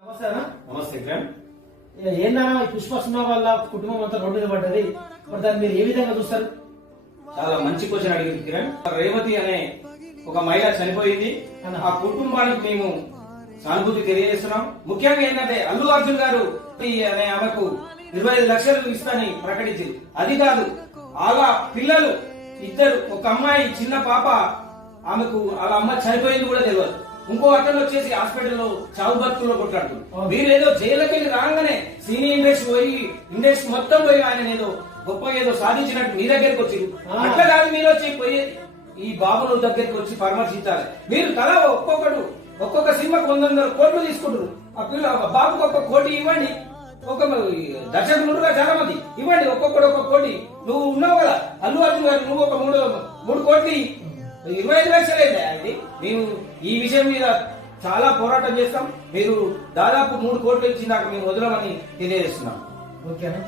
నమస్తే అన్న నమస్తే కిరణ్ ఇక ఏందన్నా ఈ పుష్ప సినిమా వల్ల కుటుంబం అంతా రోడ్డు మీద పడ్డది. మరి దాన్ని మీరు ఏ విధంగా చూస్తారు? చాలా మంచి క్వశ్చన్ అడిగింది కిరణ్. రేవతి అనే ఒక మహిళ చనిపోయింది. ఆ కుటుంబానికి మేము సానుభూతి తెలియజేస్తున్నాం. ముఖ్యంగా ఏంటంటే అల్లు అర్జున్ గారు అనే ఆమెకు ఇరవై ఐదు లక్షలు ఇస్తాని ప్రకటించింది. అది కాదు అలా పిల్లలు ఇద్దరు ఒక అమ్మాయి చిన్న పాప ఆమెకు వాళ్ళ అమ్మ చనిపోయింది కూడా తెలియదు. ఇంకో అతను వచ్చేసి హాస్పిటల్లో చావు బతుకుల్లో కొట్లాడుతుంది మీరు ఏదో జైలుకి వెళ్ళి రాగానే సినీ ఇండస్ట్రీ పోయి ఇండస్ట్రీ మొత్తం పోయి ఆయన ఏదో గొప్ప ఏదో సాధించినట్టు మీ దగ్గరికి వచ్చి అట్లా కాదు మీరు వచ్చి పోయి ఈ బాబుల దగ్గరికి వచ్చి పరామర్శించాలి మీరు తల ఒక్కొక్కడు ఒక్కొక్క సినిమాకు వంద వందల కోట్లు తీసుకుంటారు. ఆ పిల్ల బాబుకు ఒక్క కోటి ఇవ్వండి. ఒక దర్శకులుగా చాలా మంది ఇవ్వండి ఒక్కొక్కడు ఒక్కొక్క కోటి. నువ్వు ఉన్నావు కదా అల్లు అర్జున్ గారు నువ్వు ఒక మూడు మూడు కోట్లు. ఇరవై ఐదు లక్షలైంది అండి. మేము ఈ విషయం మీద చాలా పోరాటం చేస్తాం. మీరు దాదాపు మూడు కోట్లు ఇచ్చి నాకు మేము వదలమని తెలియజేస్తున్నాం. ఓకేనా?